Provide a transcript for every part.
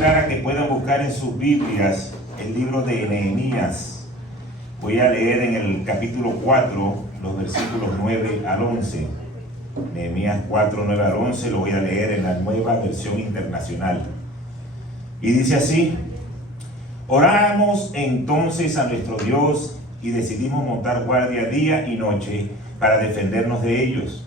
invitar a que puedan buscar en sus Biblias el libro de Nehemías. Voy a leer en el capítulo 4, los versículos 9 al 11. Nehemías 4, 9 al 11, lo voy a leer en la Nueva Versión Internacional. Y dice así: oramos entonces a nuestro Dios y decidimos montar guardia día y noche para defendernos de ellos.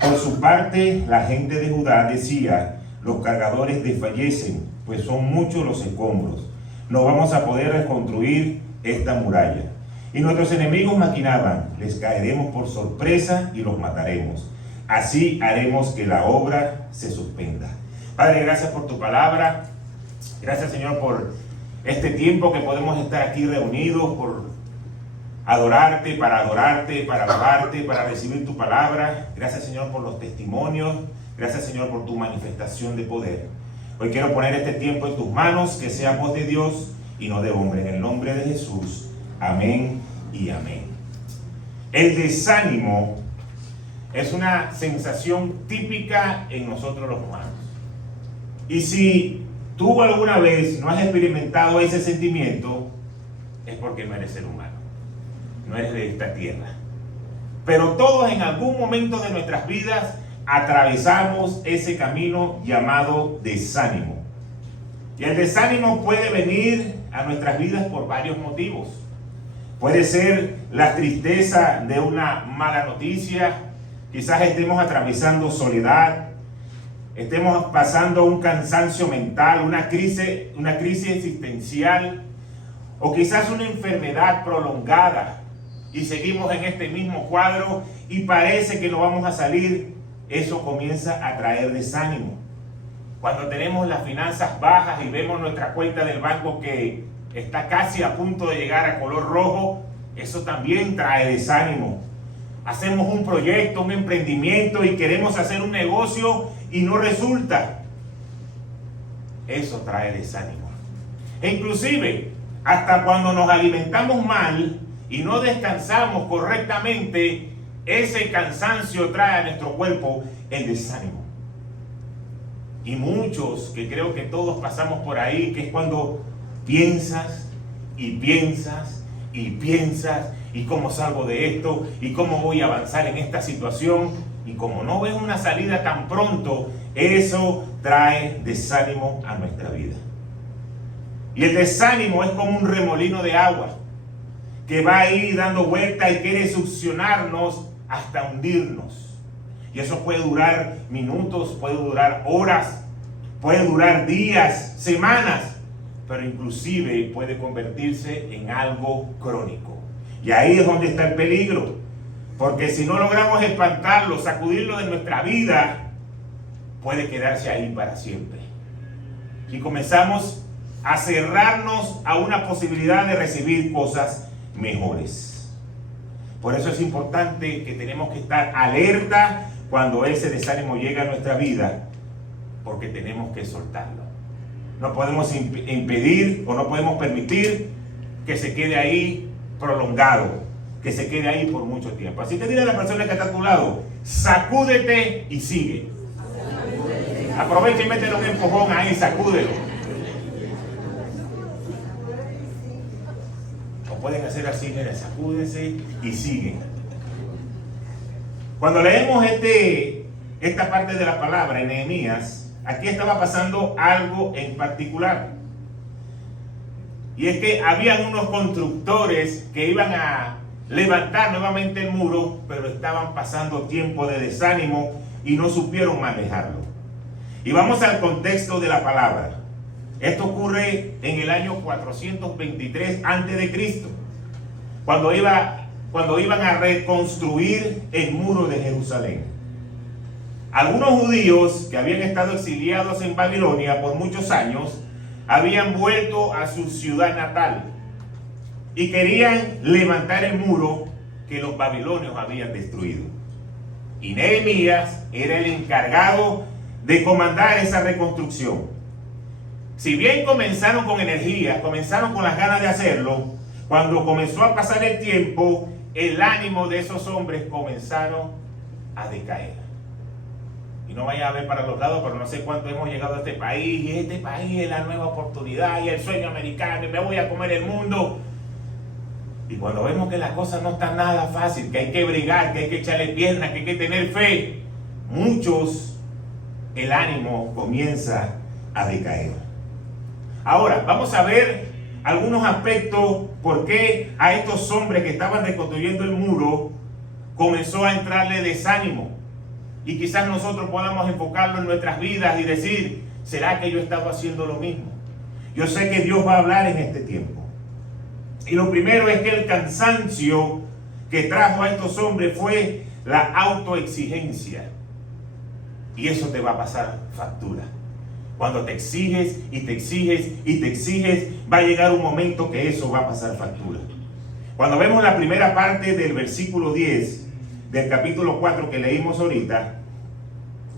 Por su parte, la gente de Judá decía: los cargadores desfallecen, pues son muchos los escombros. No vamos a poder reconstruir esta muralla. Y nuestros enemigos maquinaban: les caeremos por sorpresa y los mataremos. Así haremos que la obra se suspenda. Padre, gracias por tu palabra. Gracias, Señor, por este tiempo que podemos estar aquí reunidos, por adorarte, para alabarte, para recibir tu palabra. Gracias, Señor, por los testimonios. Gracias, Señor, por tu manifestación de poder. Hoy quiero poner este tiempo en tus manos, que sea voz de Dios y no de hombre. En el nombre de Jesús. Amén y amén. El desánimo es una sensación típica en nosotros los humanos. Y si tú alguna vez no has experimentado ese sentimiento, es porque no eres ser humano, no eres de esta tierra. Pero todos en algún momento de nuestras vidas atravesamos ese camino llamado desánimo. Y el desánimo puede venir a nuestras vidas por varios motivos. Puede ser la tristeza de una mala noticia. Quizás estemos atravesando soledad, estemos pasando un cansancio mental, una crisis existencial, o quizás una enfermedad prolongada y seguimos en este mismo cuadro y parece que no vamos a salir. Eso comienza a traer desánimo. Cuando tenemos las finanzas bajas y vemos nuestra cuenta del banco que está casi a punto de llegar a color rojo, eso también trae desánimo. Hacemos un proyecto, un emprendimiento y queremos hacer un negocio y no resulta. Eso trae desánimo. E inclusive, hasta cuando nos alimentamos mal y no descansamos correctamente, ese cansancio trae a nuestro cuerpo el desánimo. Y muchos, que creo que todos pasamos por ahí, que es cuando piensas y piensas y piensas, y cómo salgo de esto, y cómo voy a avanzar en esta situación, y como no ves una salida tan pronto, eso trae desánimo a nuestra vida. Y el desánimo es como un remolino de agua que va ahí dando vuelta y quiere succionarnos hasta hundirnos. Y eso puede durar minutos, puede durar horas, puede durar días, semanas, pero inclusive puede convertirse en algo crónico. Y ahí es donde está el peligro, porque si no logramos espantarlo, sacudirlo de nuestra vida, puede quedarse ahí para siempre. Y comenzamos a cerrarnos a una posibilidad de recibir cosas mejores. Por eso es importante que tenemos que estar alerta cuando ese desánimo llega a nuestra vida, porque tenemos que soltarlo. No podemos impedir o no podemos permitir que se quede ahí prolongado, que se quede ahí por mucho tiempo. Así que dile a la persona que está a tu lado: sacúdete y sigue. Aprovecha y métele un empujón ahí, sacúdelo. O pueden hacer así, mira, sacúdense y siguen. Cuando leemos esta parte de la palabra en Nehemías, aquí estaba pasando algo en particular. Y es que habían unos constructores que iban a levantar nuevamente el muro, pero estaban pasando tiempo de desánimo y no supieron manejarlo. Y vamos al contexto de la palabra. Esto ocurre en el año 423 a.C., cuando iban a reconstruir el muro de Jerusalén. Algunos judíos que habían estado exiliados en Babilonia por muchos años habían vuelto a su ciudad natal y querían levantar el muro que los babilonios habían destruido. Y Nehemías era el encargado de comandar esa reconstrucción. Si bien comenzaron con energía, comenzaron con las ganas de hacerlo, cuando comenzó a pasar el tiempo, el ánimo de esos hombres comenzaron a decaer. Y no vaya a ver para los lados, pero no sé cuánto hemos llegado a este país. Y este país es la nueva oportunidad y el sueño americano. Y me voy a comer el mundo. Y cuando vemos que las cosas no están nada fácil, que hay que brigar, que hay que echarle piernas, que hay que tener fe, muchos, el ánimo comienza a decaer. Ahora, vamos a ver algunos aspectos por qué a estos hombres que estaban reconstruyendo el muro comenzó a entrarle desánimo. Y quizás nosotros podamos enfocarlo en nuestras vidas y decir, ¿será que yo he estado haciendo lo mismo? Yo sé que Dios va a hablar en este tiempo. Y lo primero es que el cansancio que trajo a estos hombres fue la autoexigencia. Y eso te va a pasar factura. Cuando te exiges y te exiges y te exiges, va a llegar un momento que eso va a pasar factura. Cuando vemos la primera parte del versículo 10 del capítulo 4 que leímos ahorita,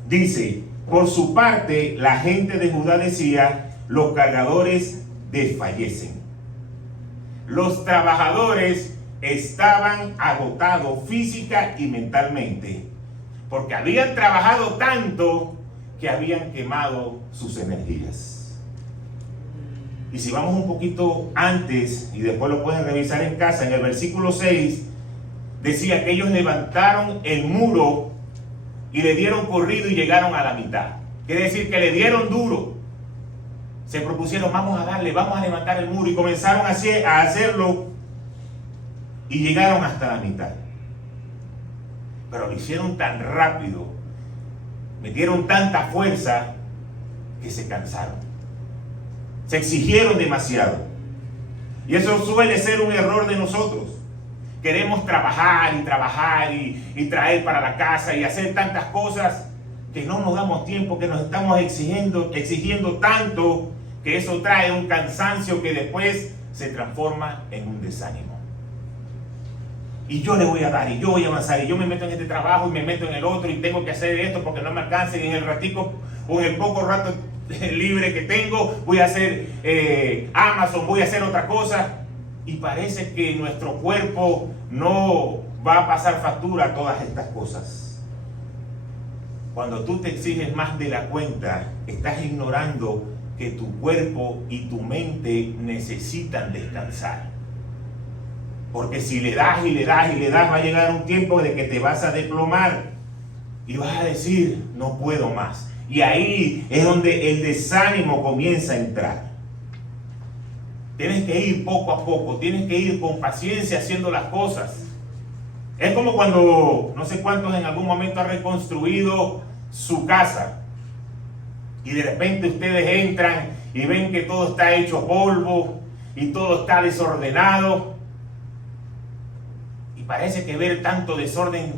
dice, por su parte la gente de Judá decía, los cargadores desfallecen. Los trabajadores estaban agotados física y mentalmente, porque habían trabajado tanto que habían quemado sus energías. Y si vamos un poquito antes, y después lo pueden revisar en casa, en el versículo 6, decía que ellos levantaron el muro y le dieron corrido y llegaron a la mitad. Quiere decir que le dieron duro. Se propusieron, vamos a darle, vamos a levantar el muro, y comenzaron a hacerlo y llegaron hasta la mitad. Pero lo hicieron tan rápido, metieron tanta fuerza que se cansaron. Se exigieron demasiado. Y eso suele ser un error de nosotros. Queremos trabajar y traer para la casa y hacer tantas cosas que no nos damos tiempo, que nos estamos exigiendo tanto, que eso trae un cansancio que después se transforma en un desánimo. Y yo le voy a dar, y yo voy a avanzar, y yo me meto en este trabajo y me meto en el otro, y tengo que hacer esto porque no me alcanza, y en el ratico o en el poco rato libre que tengo voy a hacer Amazon, voy a hacer otra cosa, y parece que nuestro cuerpo no va a pasar factura a todas estas cosas. Cuando tú te exiges más de la cuenta, estás ignorando que tu cuerpo y tu mente necesitan descansar. Porque si le das y le das y le das, va a llegar un tiempo de que te vas a desplomar y vas a decir, no puedo más. Y ahí es donde el desánimo comienza a entrar. Tienes que ir poco a poco, tienes que ir con paciencia haciendo las cosas. Es como cuando, no sé cuántos en algún momento han reconstruido su casa y de repente ustedes entran y ven que todo está hecho polvo y todo está desordenado. Y parece que ver tanto desorden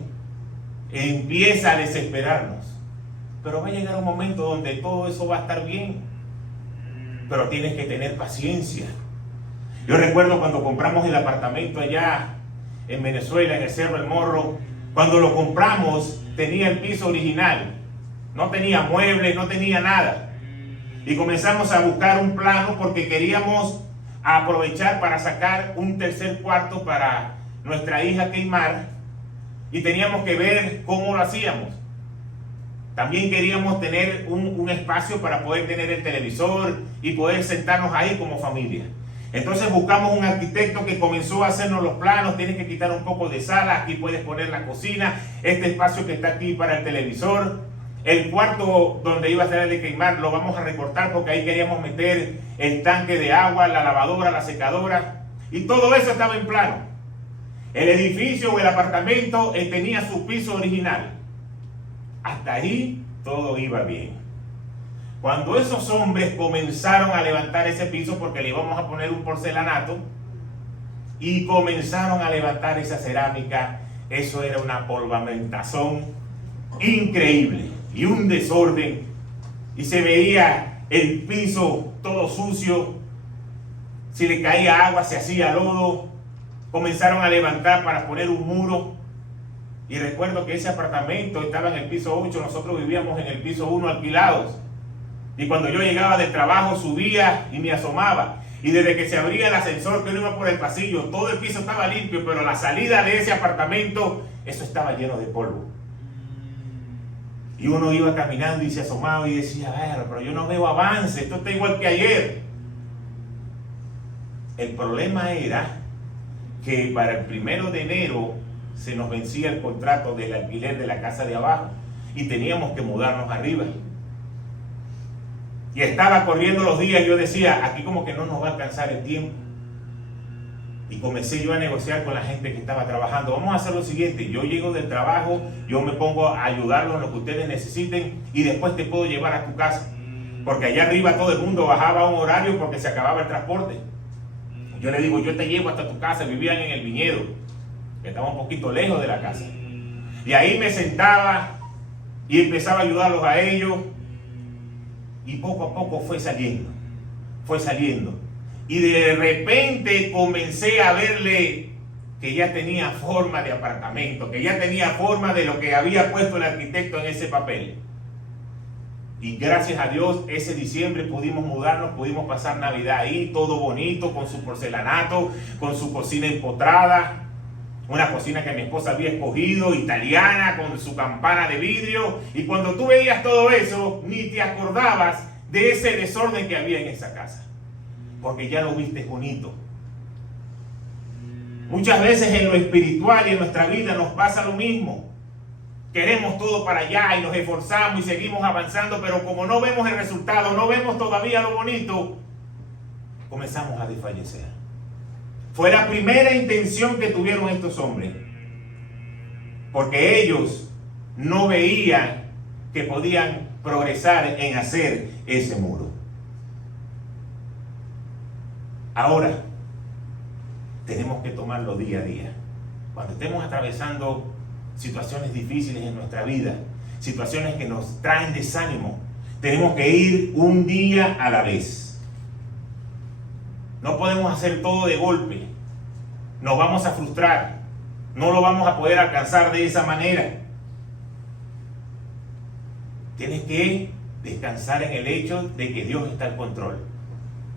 empieza a desesperarnos. Pero va a llegar un momento donde todo eso va a estar bien. Pero tienes que tener paciencia. Yo recuerdo cuando compramos el apartamento allá en Venezuela, en el Cerro El Morro. Cuando lo compramos tenía el piso original. No tenía muebles, no tenía nada. Y comenzamos a buscar un plano porque queríamos aprovechar para sacar un tercer cuarto para nuestra hija Keimar. Y teníamos que ver cómo lo hacíamos. También queríamos tener un espacio para poder tener el televisor y poder sentarnos ahí como familia. Entonces buscamos un arquitecto que comenzó a hacernos los planos. Tienes que quitar un poco de sala, aquí puedes poner la cocina, este espacio que está aquí para el televisor. El cuarto donde iba a estar el de Keimar lo vamos a recortar porque ahí queríamos meter el tanque de agua, la lavadora, la secadora. Y todo eso estaba en plano. El edificio o el apartamento tenía su piso original. Hasta ahí todo iba bien. Cuando esos hombres comenzaron a levantar ese piso, porque le íbamos a poner un porcelanato, y comenzaron a levantar esa cerámica, eso era una polvamentazón increíble y un desorden, y se veía el piso todo sucio. Si le caía agua se hacía lodo. Comenzaron a levantar para poner un muro. Y recuerdo que ese apartamento estaba en el piso 8, nosotros vivíamos en el piso 1 alquilados. Y cuando yo llegaba del trabajo subía y me asomaba. Y desde que se abría el ascensor que uno iba por el pasillo, todo el piso estaba limpio, pero la salida de ese apartamento, eso estaba lleno de polvo. Y uno iba caminando y se asomaba y decía, a ver, pero yo no veo avance, esto está igual que ayer. El problema era que para el 1 de enero se nos vencía el contrato del alquiler de la casa de abajo y teníamos que mudarnos arriba. Y estaba corriendo los días y yo decía, aquí como que no nos va a alcanzar el tiempo. Y comencé yo a negociar con la gente que estaba trabajando. Vamos a hacer lo siguiente, yo llego del trabajo, yo me pongo a ayudarlos en lo que ustedes necesiten y después te puedo llevar a tu casa. Porque allá arriba todo el mundo bajaba a un horario porque se acababa el transporte. Yo le digo, yo te llevo hasta tu casa. Vivían en el viñedo, que estaba un poquito lejos de la casa. Y ahí me sentaba y empezaba a ayudarlos a ellos. Y poco a poco fue saliendo. Y de repente comencé a verle que ya tenía forma de apartamento, que ya tenía forma de lo que había puesto el arquitecto en ese papel. Y gracias a Dios, ese diciembre pudimos mudarnos, pudimos pasar Navidad ahí, todo bonito, con su porcelanato, con su cocina empotrada, una cocina que mi esposa había escogido, italiana, con su campana de vidrio. Y cuando tú veías todo eso, ni te acordabas de ese desorden que había en esa casa, porque ya lo viste bonito. Muchas veces en lo espiritual y en nuestra vida nos pasa lo mismo. Queremos todo para allá y nos esforzamos y seguimos avanzando, pero como no vemos el resultado, no vemos todavía lo bonito, comenzamos a desfallecer. Fue la primera intención que tuvieron estos hombres, porque ellos no veían que podían progresar en hacer ese muro. Ahora, tenemos que tomarlo día a día. Cuando estemos atravesando situaciones difíciles en nuestra vida, situaciones que nos traen desánimo, tenemos que ir un día a la vez. No podemos hacer todo de golpe. Nos vamos a frustrar. No lo vamos a poder alcanzar de esa manera. Tienes que descansar en el hecho de que Dios está al control.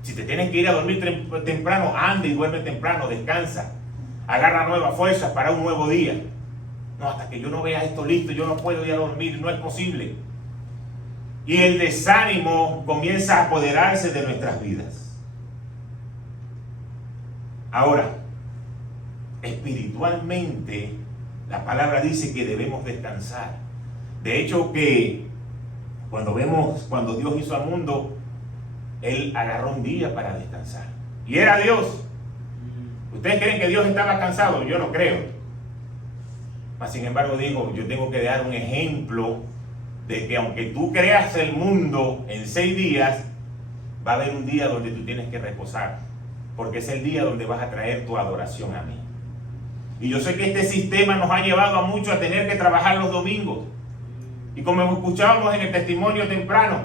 Si te tienes que ir a dormir temprano, anda y duerme temprano, descansa. Agarra nuevas fuerzas para un nuevo día. No, hasta que yo no vea esto listo, yo no puedo ir a dormir, no es posible. Y el desánimo comienza a apoderarse de nuestras vidas. Ahora, espiritualmente, la palabra dice que debemos descansar. De hecho, que cuando Dios hizo al mundo, Él agarró un día para descansar. Y era Dios. ¿Ustedes creen que Dios estaba cansado? Yo no creo. Mas, sin embargo, digo, yo tengo que dar un ejemplo de que aunque tú creas el mundo en 6 días, va a haber un día donde tú tienes que reposar, porque es el día donde vas a traer tu adoración a mí. Y yo sé que este sistema nos ha llevado a muchos a tener que trabajar los domingos. Y como escuchábamos en el testimonio temprano,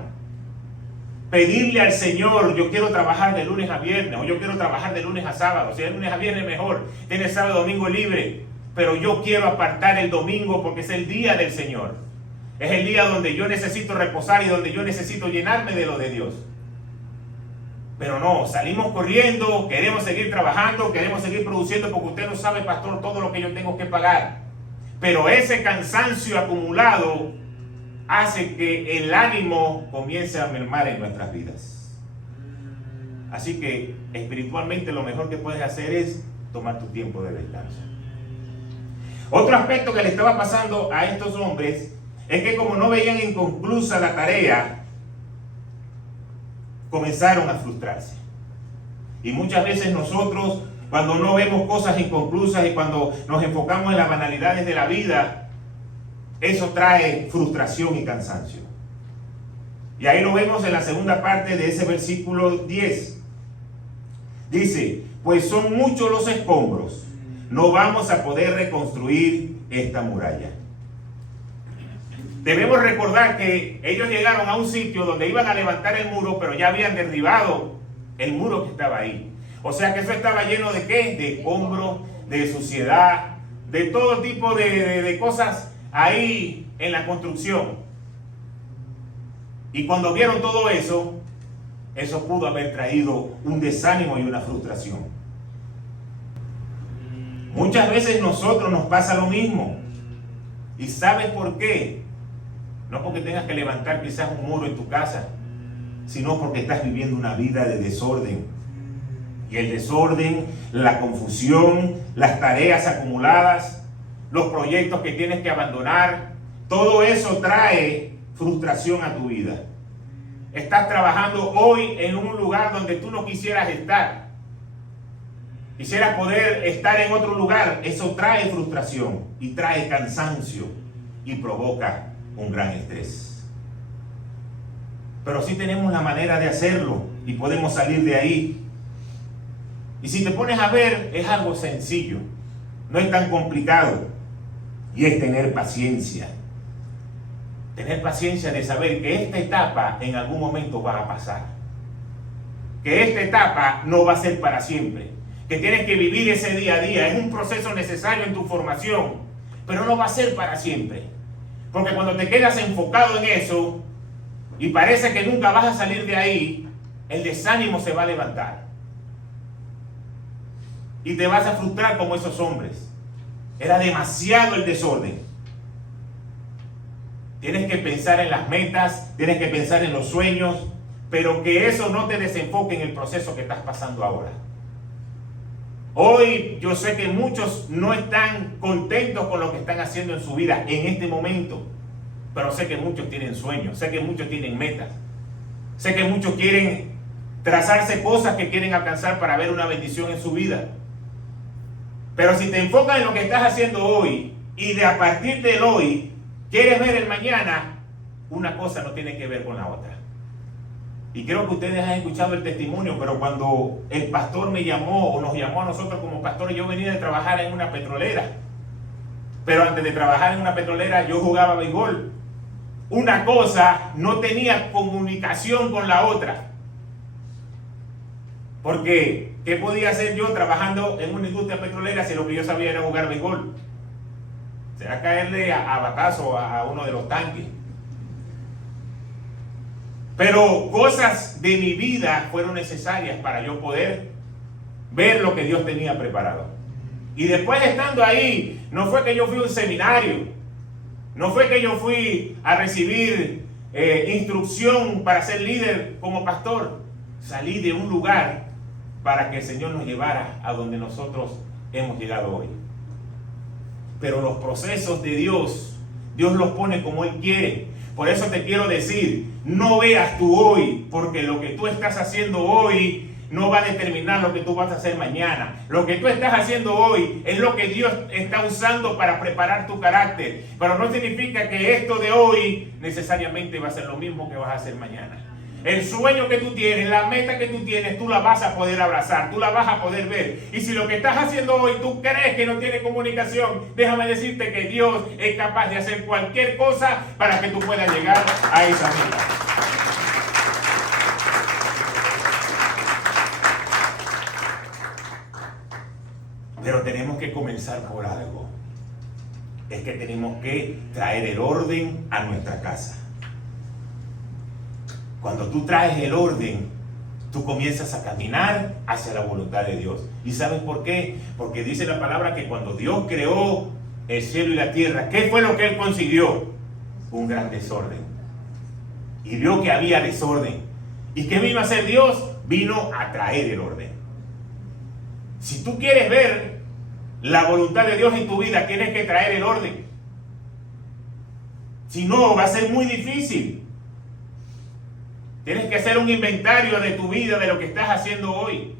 pedirle al Señor, yo quiero trabajar de lunes a viernes, o yo quiero trabajar de lunes a sábado. Si es de lunes a viernes mejor, tienes sábado y domingo libre. Pero yo quiero apartar el domingo porque es el día del Señor. Es el día donde yo necesito reposar y donde yo necesito llenarme de lo de Dios. Pero no, salimos corriendo, queremos seguir trabajando, queremos seguir produciendo, porque usted no sabe, pastor, todo lo que yo tengo que pagar. Pero ese cansancio acumulado hace que el ánimo comience a mermar en nuestras vidas. Así que espiritualmente lo mejor que puedes hacer es tomar tu tiempo de descanso. Otro aspecto que le estaba pasando a estos hombres es que como no veían inconclusa la tarea, comenzaron a frustrarse. Y muchas veces nosotros, cuando no vemos cosas inconclusas y cuando nos enfocamos en las banalidades de la vida, eso trae frustración y cansancio. Y ahí lo vemos en la segunda parte de ese versículo 10. Dice, pues son muchos los escombros, no vamos a poder reconstruir esta muralla. Debemos recordar que ellos llegaron a un sitio donde iban a levantar el muro, pero ya habían derribado el muro que estaba ahí. O sea que eso estaba lleno de ¿qué? De escombros, de suciedad, de todo tipo de cosas ahí en la construcción. Y cuando vieron todo eso, eso pudo haber traído un desánimo y una frustración. Muchas veces nosotros nos pasa lo mismo. ¿Y sabes por qué? No porque tengas que levantar quizás un muro en tu casa, sino porque estás viviendo una vida de desorden. Y el desorden, la confusión, las tareas acumuladas, los proyectos que tienes que abandonar, todo eso trae frustración a tu vida. Estás trabajando hoy en un lugar donde tú no quisieras estar. Quisieras poder estar en otro lugar. Eso trae frustración y trae cansancio y provoca un gran estrés. Pero sí tenemos la manera de hacerlo y podemos salir de ahí. Y si te pones a ver, es algo sencillo, no es tan complicado, y es tener paciencia. Tener paciencia de saber que esta etapa en algún momento va a pasar, que esta etapa no va a ser para siempre, que tienes que vivir ese día a día. Es un proceso necesario en tu formación, pero no va a ser para siempre, porque cuando te quedas enfocado en eso y parece que nunca vas a salir de ahí, el desánimo se va a levantar. Y te vas a frustrar como esos hombres. Era demasiado el desorden. Tienes que pensar en las metas, tienes que pensar en los sueños, pero que eso no te desenfoque en el proceso que estás pasando ahora. Hoy yo sé que muchos no están contentos con lo que están haciendo en su vida en este momento, pero sé que muchos tienen sueños, sé que muchos tienen metas, sé que muchos quieren trazarse cosas que quieren alcanzar para ver una bendición en su vida. Pero si te enfocas en lo que estás haciendo hoy y de a partir del hoy quieres ver el mañana, una cosa no tiene que ver con la otra. Y creo que ustedes han escuchado el testimonio, pero cuando el pastor me llamó o nos llamó a nosotros como pastores, yo venía de trabajar en una petrolera. Pero antes de trabajar en una petrolera yo jugaba béisbol. Una cosa no tenía comunicación con la otra. Porque, ¿qué podía hacer yo trabajando en una industria petrolera si lo que yo sabía era jugar béisbol? Será caerle a batazo a uno de los tanques. Pero cosas de mi vida fueron necesarias para yo poder ver lo que Dios tenía preparado. Y después estando ahí, no fue que yo fui a un seminario, no fue que yo fui a recibir instrucción para ser líder como pastor. Salí de un lugar para que el Señor nos llevara a donde nosotros hemos llegado hoy. Pero los procesos de Dios, Dios los pone como Él quiere. Por eso te quiero decir, no veas tu hoy, porque lo que tú estás haciendo hoy no va a determinar lo que tú vas a hacer mañana. Lo que tú estás haciendo hoy es lo que Dios está usando para preparar tu carácter. Pero no significa que esto de hoy necesariamente va a ser lo mismo que vas a hacer mañana. El sueño que tú tienes, la meta que tú tienes, tú la vas a poder abrazar, tú la vas a poder ver. Y si lo que estás haciendo hoy tú crees que no tiene comunicación, déjame decirte que Dios es capaz de hacer cualquier cosa para que tú puedas llegar a esa meta. Pero tenemos que comenzar por algo. Es que tenemos que traer el orden a nuestra casa. Cuando tú traes el orden, tú comienzas a caminar hacia la voluntad de Dios. ¿Y sabes por qué? Porque dice la palabra que cuando Dios creó el cielo y la tierra, ¿qué fue lo que Él consiguió? Un gran desorden. Y vio que había desorden. ¿Y qué vino a hacer Dios? Vino a traer el orden. Si tú quieres ver la voluntad de Dios en tu vida, tienes que traer el orden. Si no, va a ser muy difícil. Tienes que hacer un inventario de tu vida, de lo que estás haciendo hoy.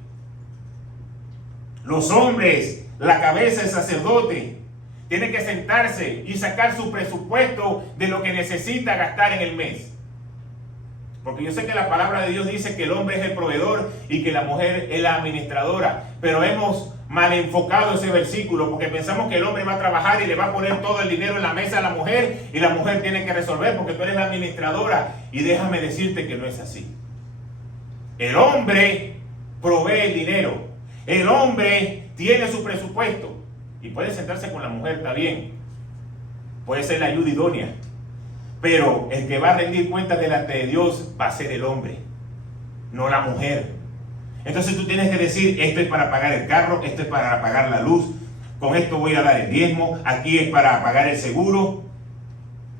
Los hombres, la cabeza, el sacerdote, tienen que sentarse y sacar su presupuesto de lo que necesita gastar en el mes. Porque yo sé que la palabra de Dios dice que el hombre es el proveedor y que la mujer es la administradora. Pero hemos mal enfocado ese versículo porque pensamos que el hombre va a trabajar y le va a poner todo el dinero en la mesa a la mujer y la mujer tiene que resolver porque tú eres la administradora. Y déjame decirte que no es así. El hombre provee el dinero. El hombre tiene su presupuesto. Y puede sentarse con la mujer, está bien. Puede ser la ayuda idónea. Pero el que va a rendir cuentas delante de Dios va a ser el hombre, no la mujer. Entonces tú tienes que decir, esto es para pagar el carro, esto es para pagar la luz, con esto voy a dar el diezmo, aquí es para pagar el seguro.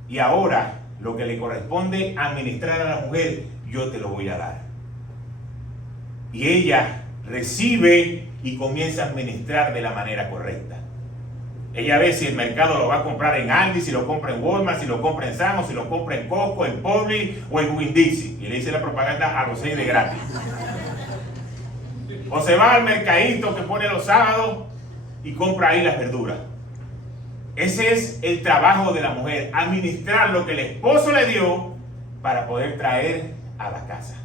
Y ahora lo que le corresponde administrar a la mujer, yo te lo voy a dar. Y ella recibe y comienza a administrar de la manera correcta. Ella ve si el mercado lo va a comprar en Aldi, si lo compra en Walmart, si lo compra en Sam's, si lo compra en Costco, en Publix o en Winn-Dixie. Y le dice la propaganda a los 6 de gratis. O se va al mercadito que pone los sábados y compra ahí las verduras. Ese es el trabajo de la mujer, administrar lo que el esposo le dio para poder traer a la casa.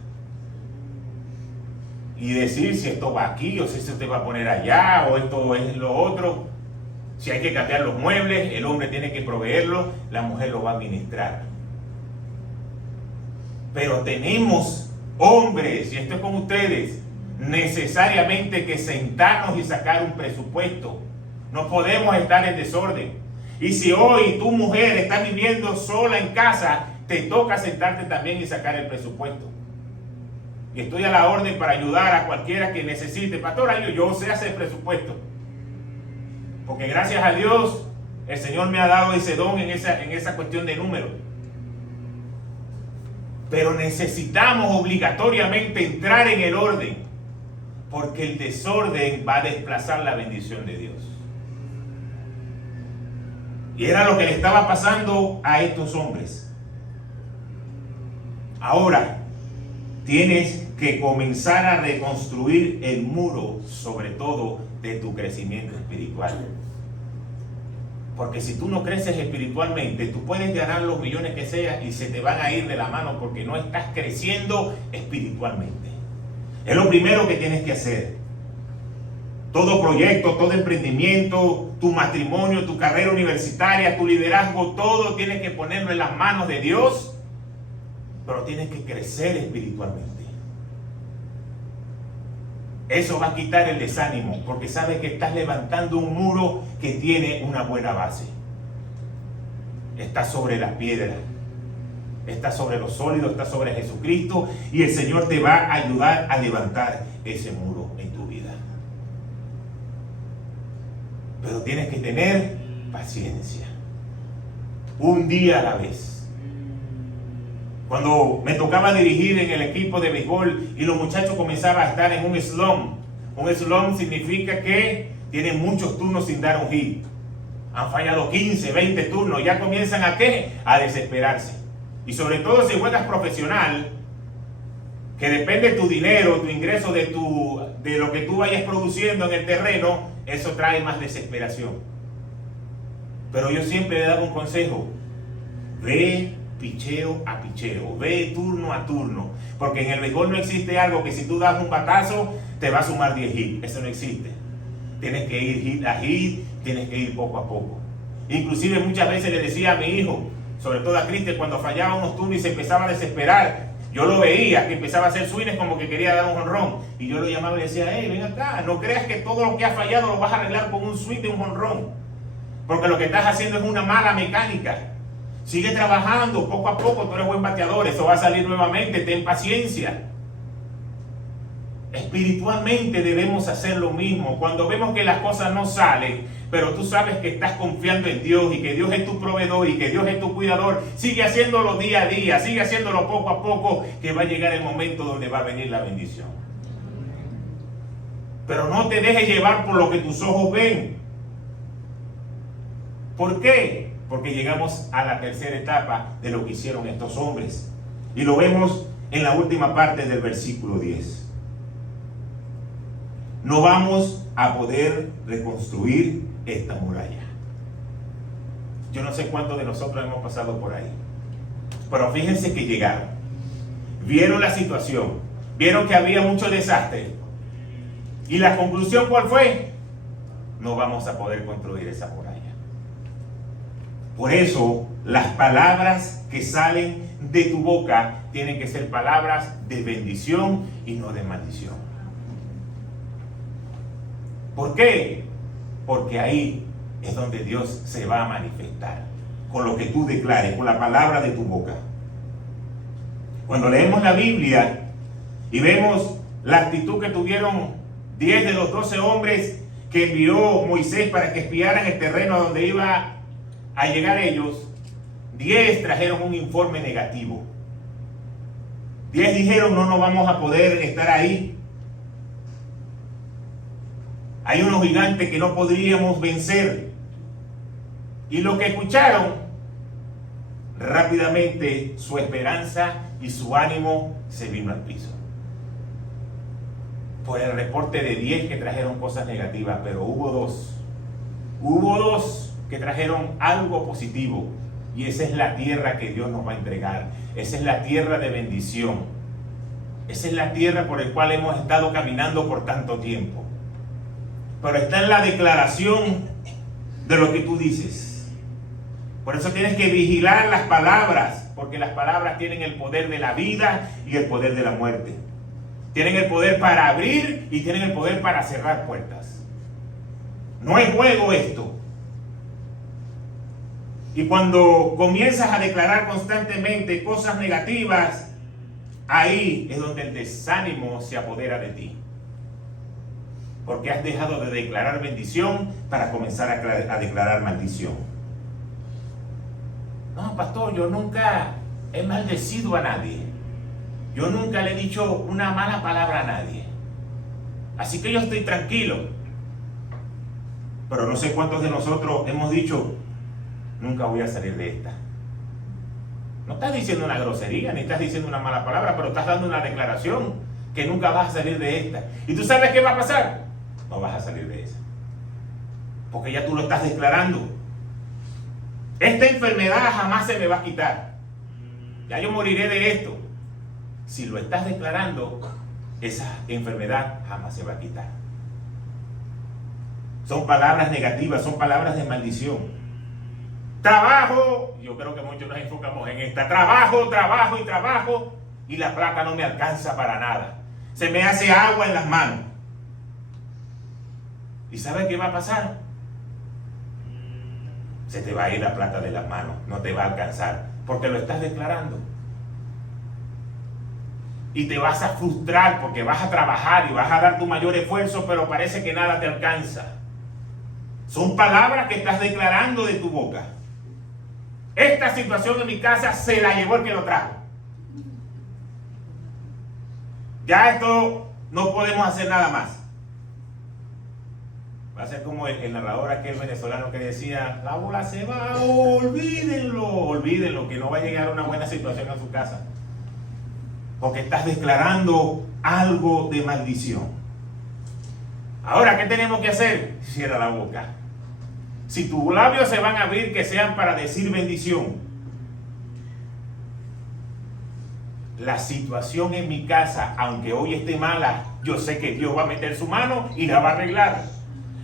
Y decir si esto va aquí, o si esto te va a poner allá, o esto es lo otro. Si hay que cambiar los muebles, el hombre tiene que proveerlo, la mujer lo va a administrar. Pero tenemos hombres, y esto es con ustedes, necesariamente que sentarnos y sacar un presupuesto. No podemos estar en desorden. Y si hoy tu mujer está viviendo sola en casa, te toca sentarte también y sacar el presupuesto. Y estoy a la orden para ayudar a cualquiera que necesite. Pastor, yo sé hacer presupuesto. Porque gracias a Dios, el Señor me ha dado ese don en esa cuestión de números. Pero necesitamos obligatoriamente entrar en el orden, porque el desorden va a desplazar la bendición de Dios. Y era lo que le estaba pasando a estos hombres. Ahora, tienes que comenzar a reconstruir el muro, sobre todo de tu crecimiento espiritual. Porque si tú no creces espiritualmente, tú puedes ganar los millones que sea y se te van a ir de la mano porque no estás creciendo espiritualmente. Es lo primero que tienes que hacer. Todo proyecto, todo emprendimiento, tu matrimonio, tu carrera universitaria, tu liderazgo, todo tienes que ponerlo en las manos de Dios, pero tienes que crecer espiritualmente. Eso va a quitar el desánimo, porque sabes que estás levantando un muro que tiene una buena base. Está sobre la piedra, está sobre lo sólido, está sobre Jesucristo, y el Señor te va a ayudar a levantar ese muro en tu vida. Pero tienes que tener paciencia, un día a la vez. Cuando me tocaba dirigir en el equipo de béisbol y los muchachos comenzaban a estar en un slump. Un slump significa que tienen muchos turnos sin dar un hit. Han fallado 15, 20 turnos. Ya comienzan ¿a qué? A desesperarse. Y sobre todo si juegas profesional, que depende de tu dinero, tu ingreso, de lo que tú vayas produciendo en el terreno, eso trae más desesperación. Pero yo siempre le daba un consejo. Ve picheo a picheo, ve turno a turno, porque en el béisbol no existe algo que si tú das un batazo te va a sumar 10 hits, eso no existe. Tienes que ir hit a hit, tienes que ir poco a poco. Inclusive muchas veces le decía a mi hijo, sobre todo a Cristian, cuando fallaba unos turnos y se empezaba a desesperar, yo lo veía que empezaba a hacer swings como que quería dar un jonrón, y yo lo llamaba y le decía, hey, ven acá, no creas que todo lo que has fallado lo vas a arreglar con un swing de un jonrón, porque lo que estás haciendo es una mala mecánica. Sigue trabajando, poco a poco, tú eres buen bateador, eso va a salir nuevamente, ten paciencia. Espiritualmente debemos hacer lo mismo. Cuando vemos que las cosas no salen, pero tú sabes que estás confiando en Dios y que Dios es tu proveedor y que Dios es tu cuidador, sigue haciéndolo día a día, sigue haciéndolo poco a poco, que va a llegar el momento donde va a venir la bendición. Pero no te dejes llevar por lo que tus ojos ven. ¿Por qué? Porque llegamos a la tercera etapa de lo que hicieron estos hombres. Y lo vemos en la última parte del versículo 10. No vamos a poder reconstruir esta muralla. Yo no sé cuántos de nosotros hemos pasado por ahí. Pero fíjense que llegaron. Vieron la situación. Vieron que había mucho desastre. ¿Y la conclusión cuál fue? No vamos a poder construir esa muralla. Por eso, las palabras que salen de tu boca tienen que ser palabras de bendición y no de maldición. ¿Por qué? Porque ahí es donde Dios se va a manifestar, con lo que tú declares, con la palabra de tu boca. Cuando leemos la Biblia y vemos la actitud que tuvieron 10 de los 12 hombres que envió Moisés para que espiaran el terreno donde iba a llegar ellos, 10 trajeron un informe negativo. 10 dijeron, no vamos a poder estar ahí. Hay unos gigantes que no podríamos vencer. Y los que escucharon, rápidamente su esperanza y su ánimo se vino al piso. Por el reporte de 10 que trajeron cosas negativas, pero hubo dos que trajeron algo positivo. Y esa es la tierra que Dios nos va a entregar. Esa es la tierra de bendición. Esa es la tierra por la cual hemos estado caminando por tanto tiempo. Pero está en la declaración de lo que tú dices. Por eso tienes que vigilar las palabras, porque las palabras tienen el poder de la vida y el poder de la muerte. Tienen el poder para abrir y tienen el poder para cerrar puertas. No es juego esto. Y cuando comienzas a declarar constantemente cosas negativas, ahí es donde el desánimo se apodera de ti. Porque has dejado de declarar bendición para comenzar a declarar maldición. No, pastor, yo nunca he maldecido a nadie. Yo nunca le he dicho una mala palabra a nadie. Así que yo estoy tranquilo. Pero no sé cuántos de nosotros hemos dicho, nunca voy a salir de esta. No estás diciendo una grosería, ni estás diciendo una mala palabra, pero estás dando una declaración que nunca vas a salir de esta. ¿Y tú sabes qué va a pasar? No vas a salir de esa. Porque ya tú lo estás declarando. Esta enfermedad jamás se me va a quitar. Ya yo moriré de esto. Si lo estás declarando, esa enfermedad jamás se va a quitar. Son palabras negativas, son palabras de maldición. Trabajo, yo creo que muchos nos enfocamos en esta. Trabajo y la plata no me alcanza para nada. Se me hace agua en las manos. ¿Y sabes qué va a pasar? Se te va a ir la plata de las manos, no te va a alcanzar, porque lo estás declarando. Y te vas a frustrar porque vas a trabajar y vas a dar tu mayor esfuerzo, pero parece que nada te alcanza. Son palabras que estás declarando de tu boca. Esta situación en mi casa se la llevó el que lo trajo. Ya esto no podemos hacer nada más. Va a ser como el narrador aquel venezolano que decía, la bola se va, olvídenlo, que no va a llegar a una buena situación a su casa. Porque estás declarando algo de maldición. Ahora, ¿qué tenemos que hacer? Cierra la boca. Si tus labios se van a abrir, que sean para decir bendición. La situación en mi casa, aunque hoy esté mala, yo sé que Dios va a meter su mano y la va a arreglar.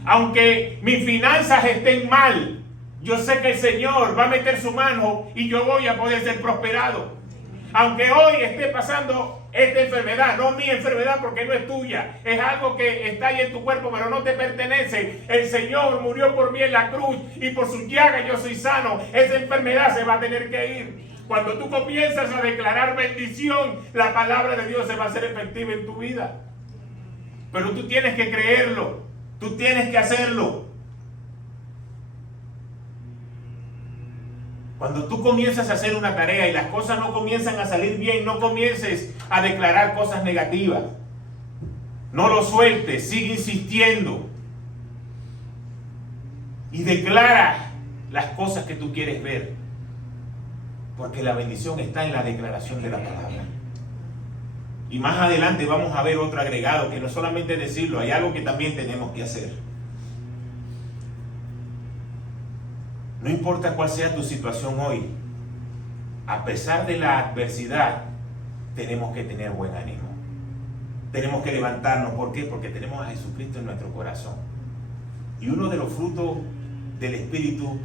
Aunque mis finanzas estén mal, yo sé que el Señor va a meter su mano y yo voy a poder ser prosperado. Aunque hoy esté pasando esta enfermedad, no mi enfermedad porque no es tuya, es algo que está ahí en tu cuerpo pero no te pertenece. El Señor murió por mí en la cruz y por su llaga yo soy sano. Esa enfermedad se va a tener que ir. Cuando tú comienzas a declarar bendición, la palabra de Dios se va a hacer efectiva en tu vida. Pero tú tienes que creerlo, tú tienes que hacerlo. Cuando tú comienzas a hacer una tarea y las cosas no comienzan a salir bien, no comiences a declarar cosas negativas. No lo sueltes, sigue insistiendo. Y declara las cosas que tú quieres ver. Porque la bendición está en la declaración de la palabra. Y más adelante vamos a ver otro agregado, que no solamente decirlo, hay algo que también tenemos que hacer. No importa cuál sea tu situación hoy, a pesar de la adversidad, tenemos que tener buen ánimo. Tenemos que levantarnos. ¿Por qué? Porque tenemos a Jesucristo en nuestro corazón. Y uno de los frutos del Espíritu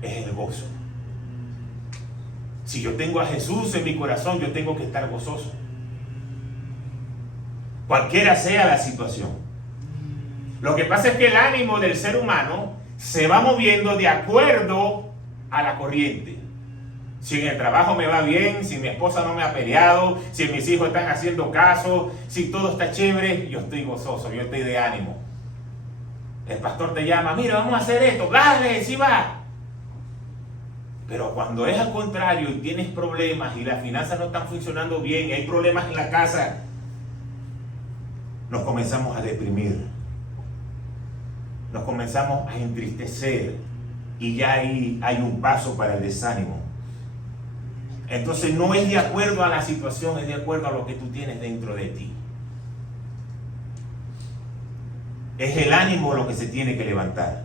es el gozo. Si yo tengo a Jesús en mi corazón, yo tengo que estar gozoso. Cualquiera sea la situación. Lo que pasa es que el ánimo del ser humano se va moviendo de acuerdo a la corriente. Si en el trabajo me va bien, si mi esposa no me ha peleado, si mis hijos están haciendo caso, si todo está chévere, yo estoy gozoso, yo estoy de ánimo. El pastor te llama, mira, vamos a hacer esto, dale, sí va. Pero cuando es al contrario y tienes problemas y las finanzas no están funcionando bien y hay problemas en la casa, nos comenzamos a deprimir, nos comenzamos a entristecer y ya ahí hay un paso para el desánimo. Entonces no es de acuerdo a la situación, es de acuerdo a lo que tú tienes dentro de ti. Es el ánimo lo que se tiene que levantar.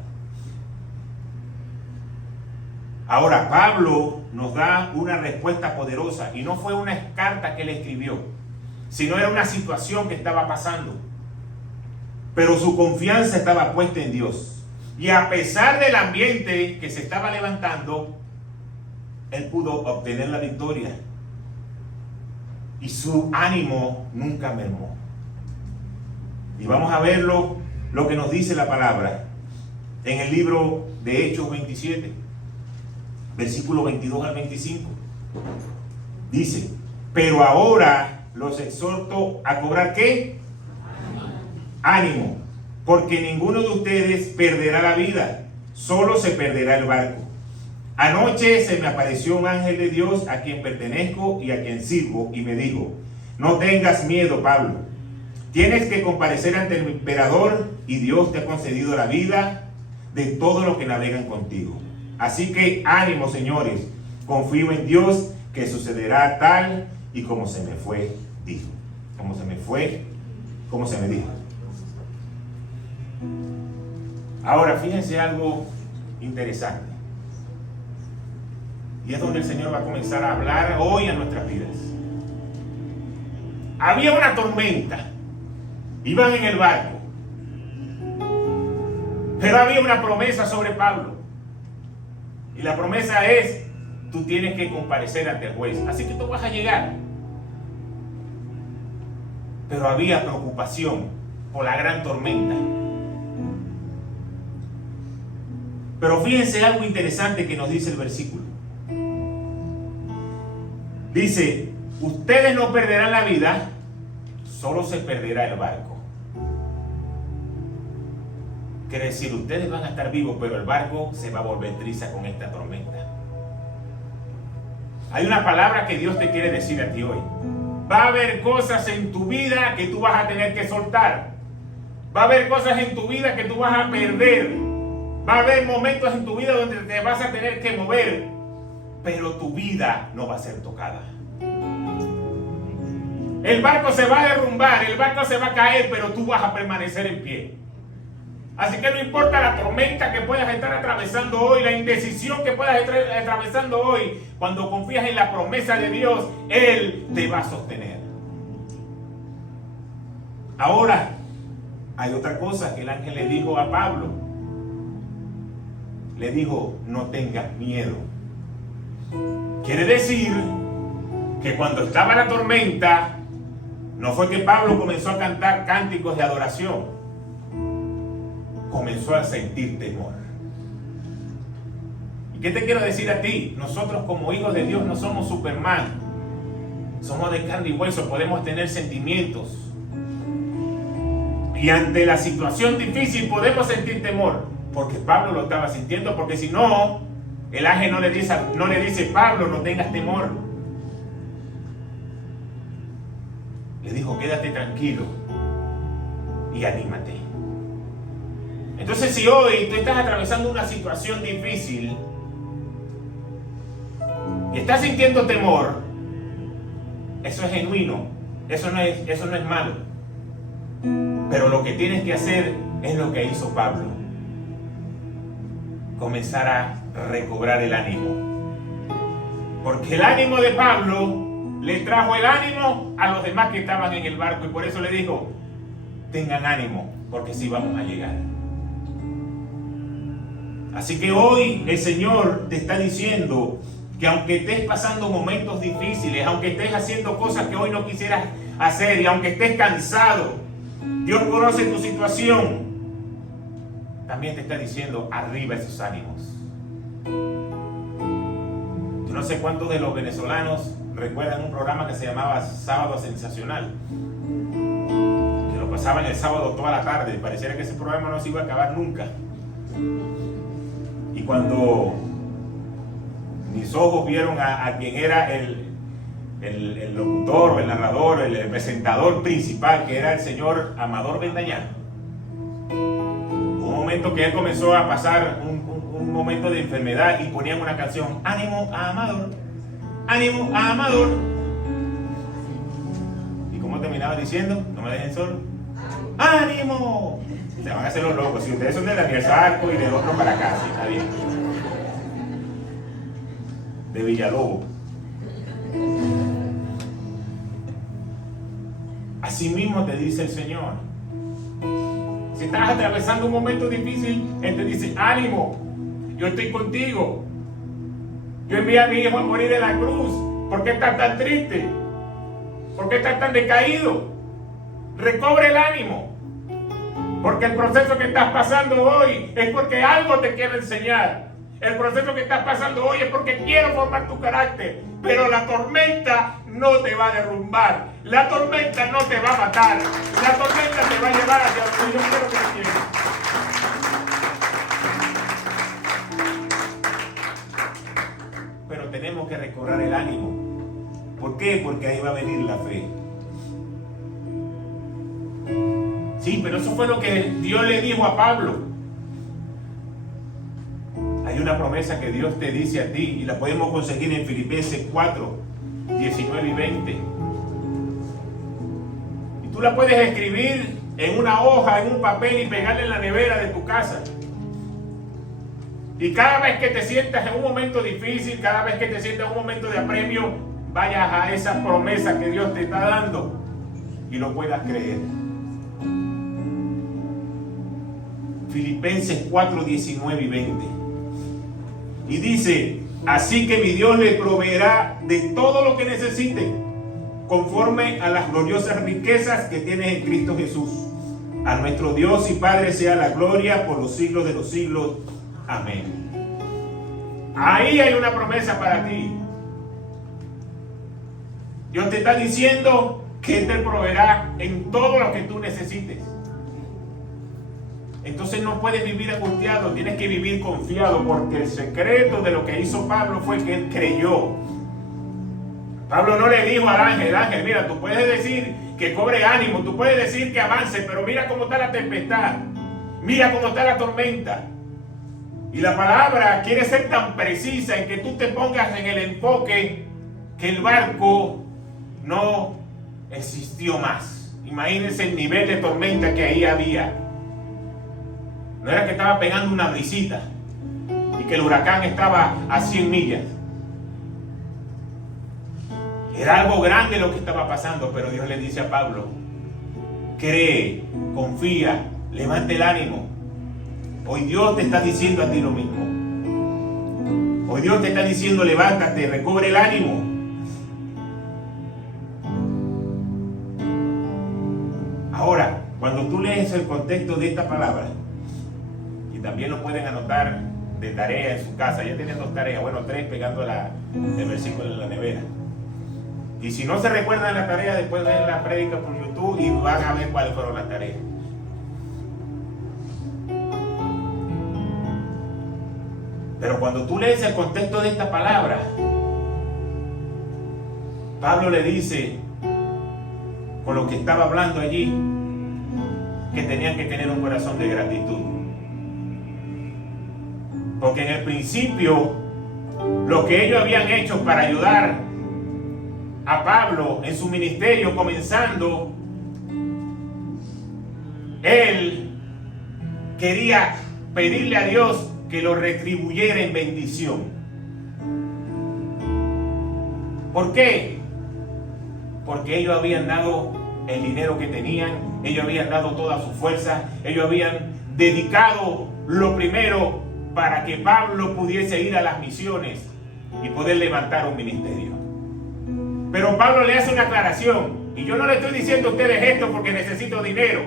Ahora, Pablo nos da una respuesta poderosa y no fue una carta que él escribió, sino era una situación que estaba pasando. Pero su confianza estaba puesta en Dios. Y a pesar del ambiente que se estaba levantando, él pudo obtener la victoria. Y su ánimo nunca mermó. Y vamos a verlo, lo que nos dice la palabra en el libro de Hechos 27. Versículo 22 al 25. Dice, pero ahora los exhorto a cobrar ¿qué? Ánimo, porque ninguno de ustedes perderá la vida, solo se perderá el barco. Anoche se me apareció un ángel de Dios a quien pertenezco y a quien sirvo, y me dijo, no tengas miedo, Pablo. Tienes que comparecer ante el emperador y Dios te ha concedido la vida de todos los que navegan contigo. Así que ánimo, señores, confío en Dios que sucederá tal y como se me fue, dijo. Como se me fue, como se me dijo. Ahora, fíjense algo interesante. Y es donde el Señor va a comenzar a hablar hoy a nuestras vidas. Había una tormenta. Iban en el barco. Pero había una promesa sobre Pablo. Y la promesa es, tú tienes que comparecer ante el juez. Así que tú vas a llegar. Pero había preocupación por la gran tormenta. Pero fíjense algo interesante que nos dice el versículo. Dice, ustedes no perderán la vida, solo se perderá el barco. Quiere decir, ustedes van a estar vivos, pero el barco se va a volver triza con esta tormenta. Hay una palabra que Dios te quiere decir a ti hoy. Va a haber cosas en tu vida que tú vas a tener que soltar. Va a haber cosas en tu vida que tú vas a perder. Va a haber momentos en tu vida donde te vas a tener que mover, pero tu vida no va a ser tocada. El barco se va a derrumbar, el barco se va a caer, pero tú vas a permanecer en pie. Así que no importa la tormenta que puedas estar atravesando hoy, la indecisión que puedas estar atravesando hoy, cuando confías en la promesa de Dios, Él te va a sostener. Ahora, hay otra cosa que el ángel le dijo a Pablo. Le dijo, no tengas miedo. Quiere decir que cuando estaba la tormenta, no fue que Pablo comenzó a cantar cánticos de adoración. Comenzó a sentir temor. ¿Y qué te quiero decir a ti? Nosotros como hijos de Dios no somos Superman. Somos de carne y hueso, podemos tener sentimientos. Y ante la situación difícil podemos sentir temor. Porque Pablo lo estaba sintiendo, porque si no, el ángel no le dice, Pablo, no tengas temor. Le dijo, quédate tranquilo y anímate. Entonces, si hoy tú estás atravesando una situación difícil y estás sintiendo temor, eso es genuino, eso no es malo. Pero lo que tienes que hacer es lo que hizo Pablo: comenzar a recobrar el ánimo. Porque el ánimo de Pablo le trajo el ánimo a los demás que estaban en el barco, y por eso le dijo, tengan ánimo, porque sí vamos a llegar. Así que hoy el Señor te está diciendo que aunque estés pasando momentos difíciles, aunque estés haciendo cosas que hoy no quisieras hacer, y aunque estés cansado, Dios conoce tu situación. También te está diciendo, arriba esos ánimos. Yo no sé cuántos de los venezolanos recuerdan un programa que se llamaba Sábado Sensacional, que lo pasaban el sábado toda la tarde, y pareciera que ese programa no se iba a acabar nunca. Y cuando mis ojos vieron a quien era el locutor, o el narrador, el presentador principal, que era el señor Amador Bendañán. Un momento que él comenzó a pasar un momento de enfermedad y ponían una canción: ánimo a Amador, ánimo a Amador. ¿Y cómo terminaba diciendo? No me dejen solo. ¡Ánimo! Se van a hacer los locos. Si ustedes son del aniversario y del otro para acá, sí, está bien. De Villalobos. Así mismo te dice el Señor. Si estás atravesando un momento difícil, Él te dice: ánimo, yo estoy contigo. Yo envié a mi hijo a morir en la cruz. ¿Por qué estás tan triste? ¿Por qué estás tan decaído? Recobre el ánimo. Porque el proceso que estás pasando hoy es porque algo te quiero enseñar. El proceso que estás pasando hoy es porque quiero formar tu carácter. Pero la tormenta no te va a derrumbar. La tormenta no te va a matar. La tormenta te va a llevar hacia donde yo quiero que llegues. Pero tenemos que recobrar el ánimo. ¿Por qué? Porque ahí va a venir la fe. Sí, pero eso fue lo que Dios le dijo a Pablo. Hay una promesa que Dios te dice a ti y la podemos conseguir en Filipenses 4, 19 y 20. Y tú la puedes escribir en una hoja, en un papel y pegarla en la nevera de tu casa. Y cada vez que te sientas en un momento difícil, cada vez que te sientas en un momento de apremio, vayas a esa promesa que Dios te está dando y lo puedas creer. Filipenses 4, 19 y 20. Y dice: así que mi Dios le proveerá de todo lo que necesite, conforme a las gloriosas riquezas que tiene en Cristo Jesús. A nuestro Dios y Padre sea la gloria por los siglos de los siglos. Amén. Ahí hay una promesa para ti. Dios te está diciendo que Él te proveerá en todo lo que tú necesites. Entonces no puedes vivir angustiado, tienes que vivir confiado, porque el secreto de lo que hizo Pablo fue que él creyó. Pablo no le dijo al ángel: ángel, mira, tú puedes decir que cobre ánimo, tú puedes decir que avance, pero mira cómo está la tempestad, mira cómo está la tormenta. Y la palabra quiere ser tan precisa en que tú te pongas en el enfoque que el barco no existió más. Imagínense el nivel de tormenta que ahí había. No era que estaba pegando una brisita y que el huracán estaba a 100 millas. Era algo grande lo que estaba pasando, pero Dios le dice a Pablo: cree, confía, levante el ánimo. Hoy Dios te está diciendo a ti lo mismo. Hoy Dios te está diciendo: levántate, recobre el ánimo. Ahora, cuando tú lees el contexto de esta palabra, y también lo pueden anotar de tarea en su casa. Ya tienen 2 tareas, bueno, 3, pegando el versículo en la nevera. Y si no se recuerdan la tarea, después ven la prédica por YouTube y van a ver cuáles fueron las tareas. Pero cuando tú lees el contexto de esta palabra, Pablo le dice, con lo que estaba hablando allí, que tenían que tener un corazón de gratitud. Porque en el principio, lo que ellos habían hecho para ayudar a Pablo en su ministerio comenzando, él quería pedirle a Dios que lo retribuyera en bendición. ¿Por qué? Porque ellos habían dado el dinero que tenían, ellos habían dado toda su fuerza, ellos habían dedicado lo primero para que Pablo pudiese ir a las misiones y poder levantar un ministerio. Pero Pablo le hace una aclaración, y yo no le estoy diciendo a ustedes esto porque necesito dinero,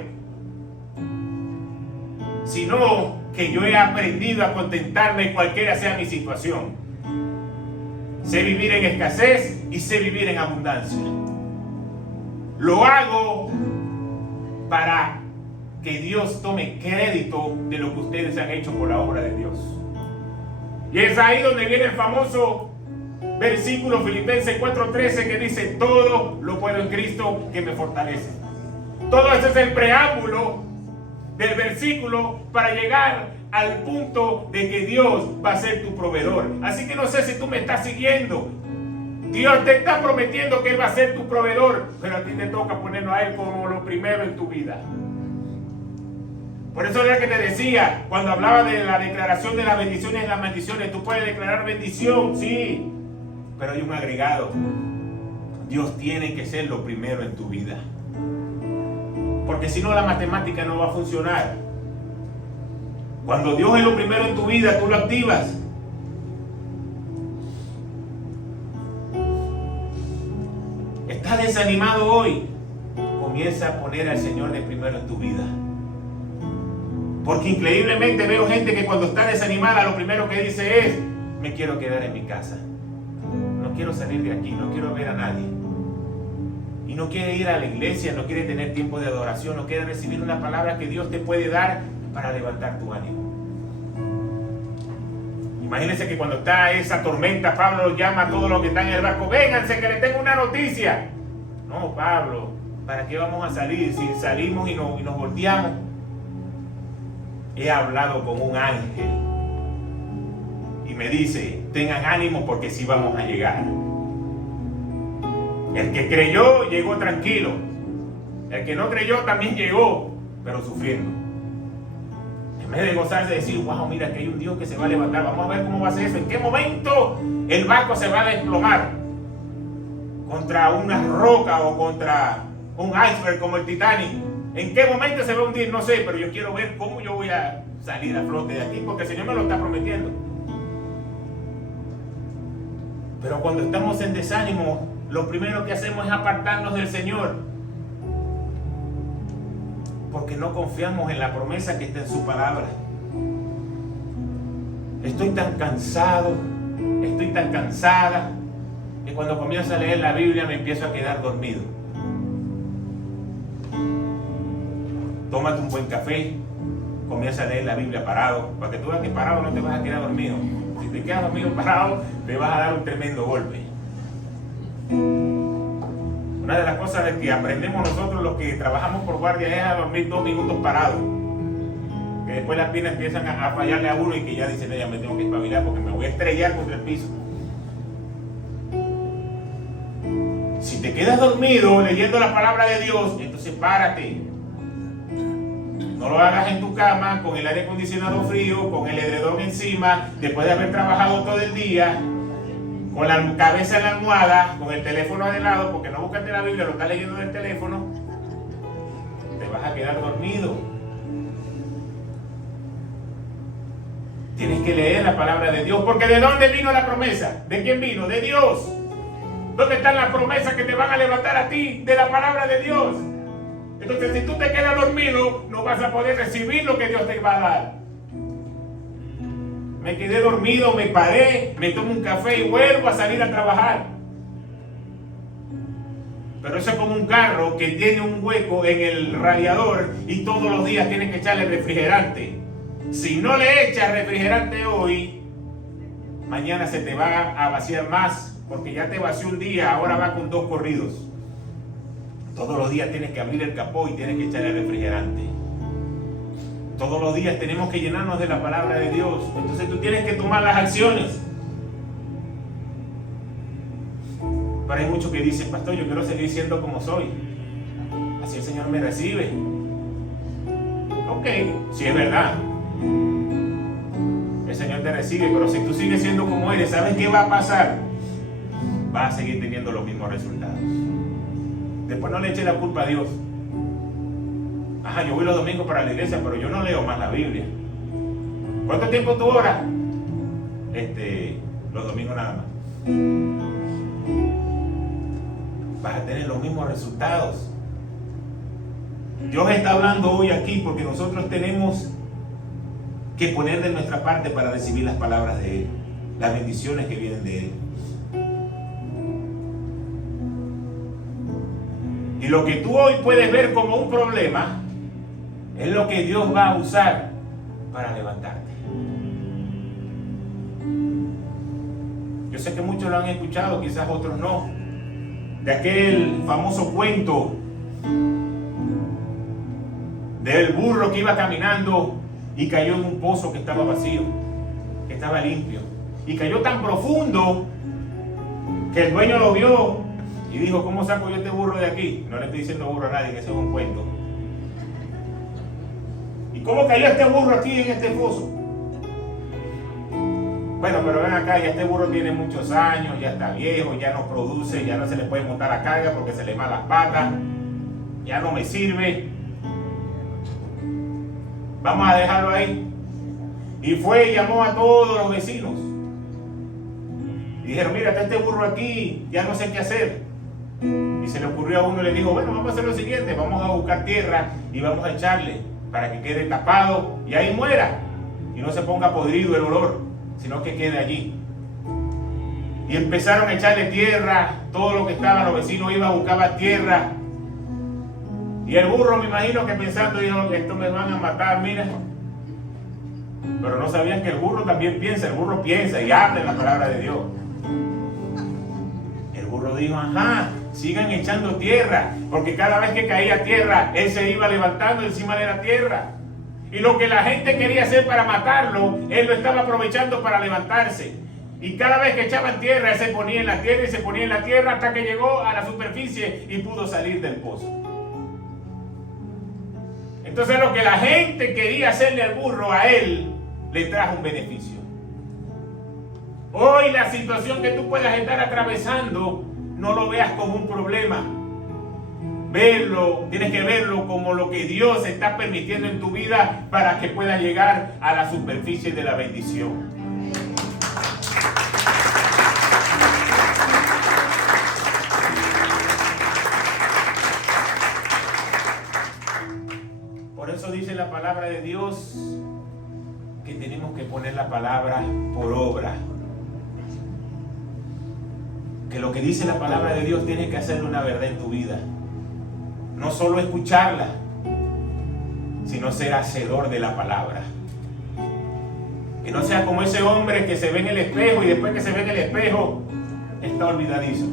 sino que yo he aprendido a contentarme cualquiera sea mi situación. Sé vivir en escasez y sé vivir en abundancia. Lo hago para que Dios tome crédito de lo que ustedes han hecho por la obra de Dios. Y es ahí donde viene el famoso versículo Filipenses 4:13 que dice: todo lo puedo en Cristo que me fortalece. Todo eso es el preámbulo del versículo para llegar al punto de que Dios va a ser tu proveedor. Así que no sé si tú me estás siguiendo. Dios te está prometiendo que Él va a ser tu proveedor, pero a ti te toca ponerlo a Él como lo primero en tu vida. Por eso era que te decía, cuando hablaba de la declaración de las bendiciones y las maldiciones, tú puedes declarar bendición, sí, pero hay un agregado. Dios tiene que ser lo primero en tu vida. Porque si no, la matemática no va a funcionar. Cuando Dios es lo primero en tu vida, tú lo activas. ¿Estás desanimado hoy? Comienza a poner al Señor de primero en tu vida. Porque increíblemente veo gente que cuando está desanimada, lo primero que dice es: me quiero quedar en mi casa. No quiero salir de aquí, no quiero ver a nadie. Y no quiere ir a la iglesia, no quiere tener tiempo de adoración, no quiere recibir una palabra que Dios te puede dar para levantar tu ánimo. Imagínense que cuando está esa tormenta, Pablo llama a todos los que están en el barco: vénganse que les tengo una noticia. No, Pablo, ¿para qué vamos a salir si salimos y nos volteamos? He hablado con un ángel y me dice: tengan ánimo porque sí vamos a llegar. El que creyó llegó tranquilo. El que no creyó también llegó, pero sufriendo. En vez de gozarse, decir: wow, mira que hay un Dios que se va a levantar, vamos a ver cómo va a ser eso, en qué momento el barco se va a desplomar contra una roca o contra un iceberg como el Titanic. ¿En qué momento se va a hundir? No sé, pero yo quiero ver cómo yo voy a salir a flote de aquí, porque el Señor me lo está prometiendo. Pero cuando estamos en desánimo, lo primero que hacemos es apartarnos del Señor, porque no confiamos en la promesa que está en su palabra. Estoy tan cansado, estoy tan cansada, que cuando comienzo a leer la Biblia me empiezo a quedar dormido. Tómate un buen café, comienza a leer la Biblia parado, para que tú veas que parado no te vas a quedar dormido. Si te quedas dormido parado, te vas a dar un tremendo golpe. Una de las cosas de que aprendemos nosotros los que trabajamos por guardia es a dormir 2 minutos parados. Que después las piernas empiezan a fallarle a uno y que ya dice: no, ya me tengo que espabilar porque me voy a estrellar contra el piso. Si te quedas dormido leyendo la palabra de Dios, entonces párate. No lo hagas en tu cama, con el aire acondicionado frío, con el edredón encima, después de haber trabajado todo el día, con la cabeza en la almohada, con el teléfono de lado, porque no buscaste la Biblia, lo estás leyendo del teléfono. Te vas a quedar dormido. Tienes que leer la palabra de Dios, porque ¿de dónde vino la promesa? ¿De quién vino? De Dios. ¿Dónde están las promesas que te van a levantar a ti? De la palabra de Dios. Entonces, si tú te quedas dormido, no vas a poder recibir lo que Dios te va a dar. Me quedé dormido, me paré, me tomo un café y vuelvo a salir a trabajar. Pero eso es como un carro que tiene un hueco en el radiador y todos los días tienes que echarle refrigerante. Si no le echas refrigerante hoy, mañana se te va a vaciar más, porque ya te vació un día, ahora va con 2 corridos. Todos los días tienes que abrir el capó y tienes que echarle refrigerante. Todos los días tenemos que llenarnos de la palabra de Dios. Entonces tú tienes que tomar las acciones. Pero hay muchos que dicen: pastor, yo quiero seguir siendo como soy. Así el Señor me recibe. Ok, sí es verdad. El Señor te recibe, pero si tú sigues siendo como eres, ¿sabes qué va a pasar? Vas a seguir teniendo los mismos resultados. Después no le eches la culpa a Dios. Ajá, yo voy los domingos para la iglesia, pero yo no leo más la Biblia. ¿Cuánto tiempo tú oras? Los domingos nada más. Vas a tener los mismos resultados. Dios está hablando hoy aquí porque nosotros tenemos que poner de nuestra parte para recibir las palabras de Él, las bendiciones que vienen de Él. Y lo que tú hoy puedes ver como un problema es lo que Dios va a usar para levantarte. Yo sé que muchos lo han escuchado, quizás otros no, de aquel famoso cuento del burro que iba caminando y cayó en un pozo que estaba vacío, que estaba limpio, y cayó tan profundo que el dueño lo vio y dijo: ¿cómo saco yo este burro de aquí? No le estoy diciendo burro a nadie, que ese es un cuento. ¿Y cómo cayó este burro aquí en este pozo? Bueno, pero ven acá, ya este burro tiene muchos años, ya está viejo, ya no produce, ya no se le puede montar la carga porque se le van las patas, ya no me sirve. Vamos a dejarlo ahí. Y fue y llamó a todos los vecinos. Y dijeron: mira, está este burro aquí, ya no sé qué hacer. Y se le ocurrió a uno y le dijo: bueno, vamos a hacer lo siguiente, vamos a buscar tierra y vamos a echarle para que quede tapado y ahí muera. Y no se ponga podrido el olor, sino que quede allí. Y empezaron a echarle tierra, todo lo que estaban, los vecinos iban, buscaban tierra. Y el burro, me imagino que pensando, dijo: esto me van a matar, mira. Pero no sabían que el burro también piensa, el burro piensa y habla en la palabra de Dios. El burro dijo: ajá, sigan echando tierra, porque cada vez que caía tierra, él se iba levantando encima de la tierra. Y lo que la gente quería hacer para matarlo, él lo estaba aprovechando para levantarse. Y cada vez que echaban tierra, él se ponía en la tierra y se ponía en la tierra hasta que llegó a la superficie y pudo salir del pozo. Entonces lo que la gente quería hacerle al burro, a él le trajo un beneficio. Hoy la situación que tú puedas estar atravesando, no lo veas como un problema. Verlo, tienes que verlo como lo que Dios está permitiendo en tu vida para que pueda llegar a la superficie de la bendición. Por eso dice la palabra de Dios que tenemos que poner la palabra por obra. Que lo que dice la palabra de Dios tiene que hacerle una verdad en tu vida. No solo escucharla, sino ser hacedor de la palabra. Que no sea como ese hombre que se ve en el espejo y después que se ve en el espejo está olvidadizo.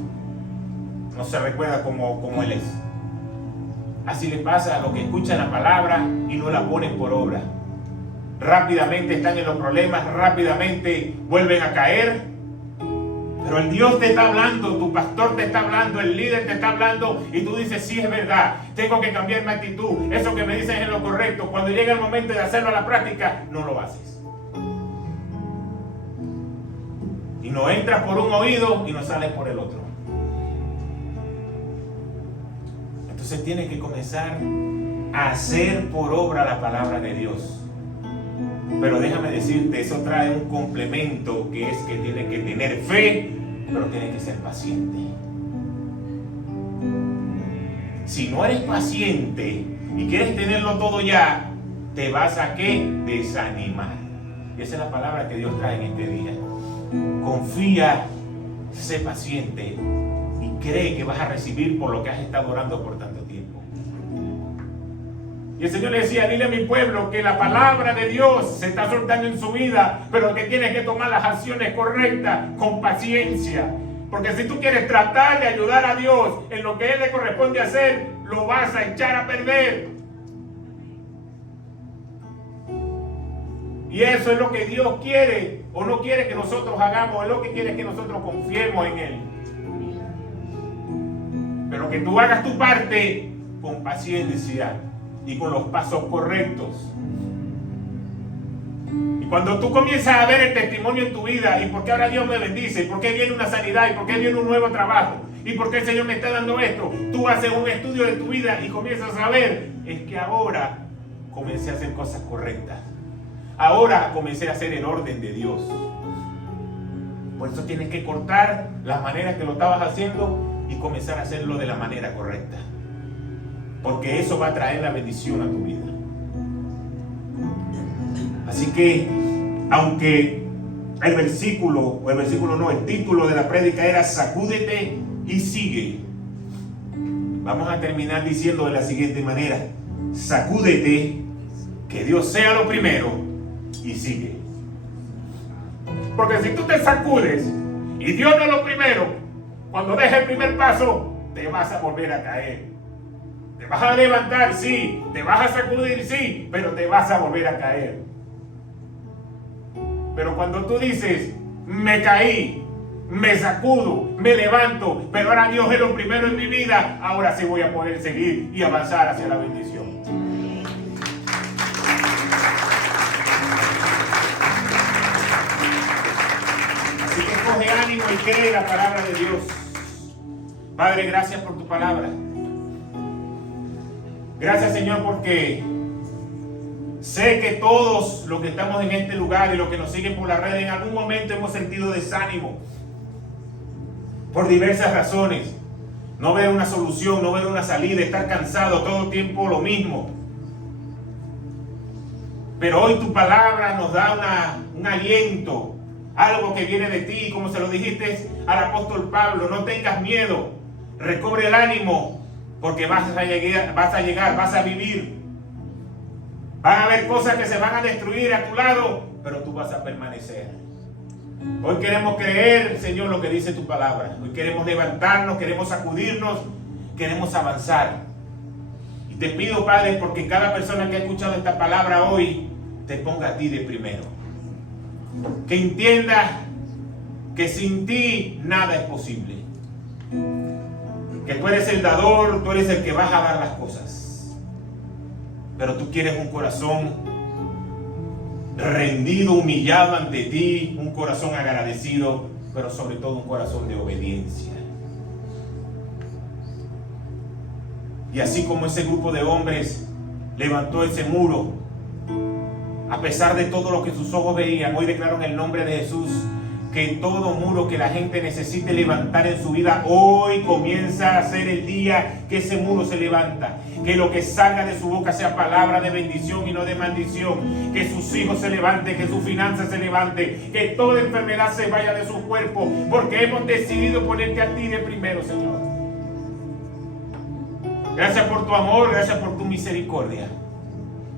No se recuerda como él es. Así le pasa a los que escuchan la palabra y no la ponen por obra. Rápidamente están en los problemas, rápidamente vuelven a caer. Pero el Dios te está hablando, tu pastor te está hablando, el líder te está hablando y tú dices: sí, es verdad, tengo que cambiar mi actitud, eso que me dicen es lo correcto. Cuando llega el momento de hacerlo a la práctica, no lo haces. Y no entras por un oído y no sales por el otro. Entonces tienes que comenzar a hacer por obra la palabra de Dios. Pero déjame decirte, eso trae un complemento, que es que tienes que tener fe, pero tienes que ser paciente. Si no eres paciente y quieres tenerlo todo ya, te vas a ¿qué? Desanimar. Y esa es la palabra que Dios trae en este día. Confía, sé paciente y cree que vas a recibir por lo que has estado orando por tanto tiempo. Y el Señor le decía: dile a mi pueblo que la palabra de Dios se está soltando en su vida, pero que tienes que tomar las acciones correctas con paciencia. Porque si tú quieres tratar de ayudar a Dios en lo que Él le corresponde hacer, lo vas a echar a perder. Y eso es lo que Dios quiere o no quiere que nosotros hagamos, es lo que quiere que nosotros confiemos en Él. Pero que tú hagas tu parte con paciencia y con los pasos correctos. Y cuando tú comienzas a ver el testimonio en tu vida, y por qué ahora Dios me bendice, y por qué viene una sanidad, y por qué viene un nuevo trabajo, y por qué el Señor me está dando esto, tú haces un estudio de tu vida y comienzas a ver, es que ahora comencé a hacer cosas correctas. Ahora comencé a hacer el orden de Dios. Por eso tienes que cortar las maneras que lo estabas haciendo y comenzar a hacerlo de la manera correcta. Porque eso va a traer la bendición a tu vida. Así que, aunque el título de la prédica era sacúdete y sigue, vamos a terminar diciendo de la siguiente manera: sacúdete, que Dios sea lo primero y sigue. Porque si tú te sacudes y y Dios no es lo primero, cuando dejes el primer paso, te vas a volver a caer. Te vas a levantar, sí, te vas a sacudir, sí, pero te vas a volver a caer. Pero cuando tú dices, me caí, me sacudo, me levanto, pero ahora Dios es lo primero en mi vida, ahora sí voy a poder seguir y avanzar hacia la bendición. Así que coge ánimo y cree la palabra de Dios. Padre, gracias por tu palabra. Gracias, Señor, porque sé que todos los que estamos en este lugar y los que nos siguen por la red en algún momento hemos sentido desánimo por diversas razones. No ver una solución, no ver una salida, estar cansado todo el tiempo lo mismo. Pero hoy tu palabra nos da un aliento, algo que viene de ti, como se lo dijiste al apóstol Pablo. No tengas miedo, recobre el ánimo, porque vas a llegar, vas a vivir. Van a haber cosas que se van a destruir a tu lado, pero tú vas a permanecer. Hoy queremos creer, Señor, lo que dice tu palabra. Hoy queremos levantarnos, queremos sacudirnos, queremos avanzar. Y te pido, Padre, porque cada persona que ha escuchado esta palabra hoy te ponga a ti de primero. Que entienda que sin ti nada es posible. Que tú eres el dador, tú eres el que vas a dar las cosas. Pero tú quieres un corazón rendido, humillado ante ti, un corazón agradecido, pero sobre todo un corazón de obediencia. Y así como ese grupo de hombres levantó ese muro, a pesar de todo lo que sus ojos veían, hoy declaro en el nombre de Jesús que todo muro que la gente necesite levantar en su vida, hoy comienza a ser el día que ese muro se levanta. Que lo que salga de su boca sea palabra de bendición y no de maldición. Que sus hijos se levanten, que sus finanzas se levanten, que toda enfermedad se vaya de su cuerpo, porque hemos decidido ponerte a ti de primero, Señor. Gracias por tu amor, gracias por tu misericordia,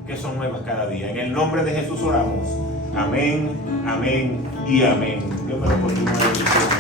que son nuevas cada día. En el nombre de Jesús oramos. Amén, amén y amén. Dios me lo continúe.